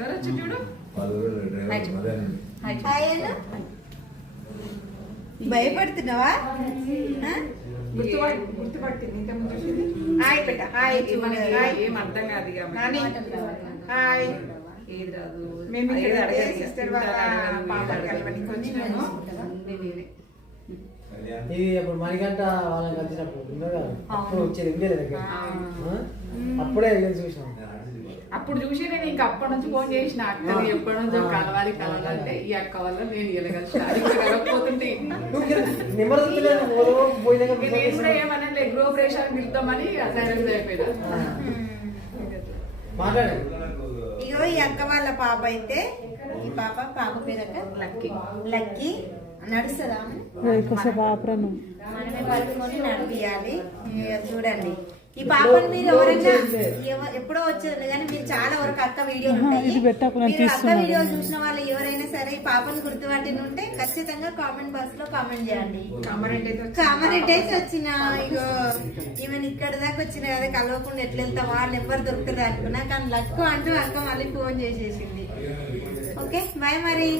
ఎవరు వచ్చి చూడు. భయపడుతున్నావా? గుర్తుపట్టింది ఇంకా చూసేది. హాయ్ పెట్ట హాయ్ ఏం అర్థం కాదు. హాయ్ ఏది రాదు. మేము సిస్టర్ వాళ్ళ పాప కలవడానికి వచ్చినాము. ఇది అప్పుడు మణిగంట వాళ్ళని కలిసినప్పుడు అప్పుడు వచ్చేది అప్పుడే చూసాం. అప్పుడు చూసి నేను ఇంక అప్పటి నుంచి ఫోన్ చేసిన అక్కని ఎప్పటి నుంచో కలవాలంటే ఈ అక్క వల్ల నేను కలగపోతుంటే నేను కూడా ఏమన్నా గృహ ప్రవేశానికి పిలుద్దామని సైలెన్స్ అయిపోయినా. ఇగో ఈ అక్క వాళ్ళ పాప అయితే ఈ పాప పేరు లక్కీ. లక్కీ నడుస్తుందా? మనమే పట్టుకొని నడిపియాలి. చూడండి ఈ పాపను మీరు ఎవరైనా ఎప్పుడో వచ్చేది కానీ మీరు చాలా వరకు అక్క వీడియోలు ఉంటాయి. అక్క వీడియోలు చూసిన వాళ్ళు ఎవరైనా సరే ఈ పాపను గుర్తుపట్టి ఉంటే ఖచ్చితంగా కామెంట్ బాక్స్ లో కామెంట్ చేయండి. కామెంట్ అయితే వచ్చిన ఇగో ఈమెను ఇక్కడ దాకా వచ్చిన కదా కలవకుండా ఎట్లా వెళ్తావా నెంబర్ దొరుకుతుంది అనుకున్నా కానీ లక్కు అంటూ అక్క మళ్ళీ ఫోన్ చేసేసింది. ఓకే బాయ్ మరి.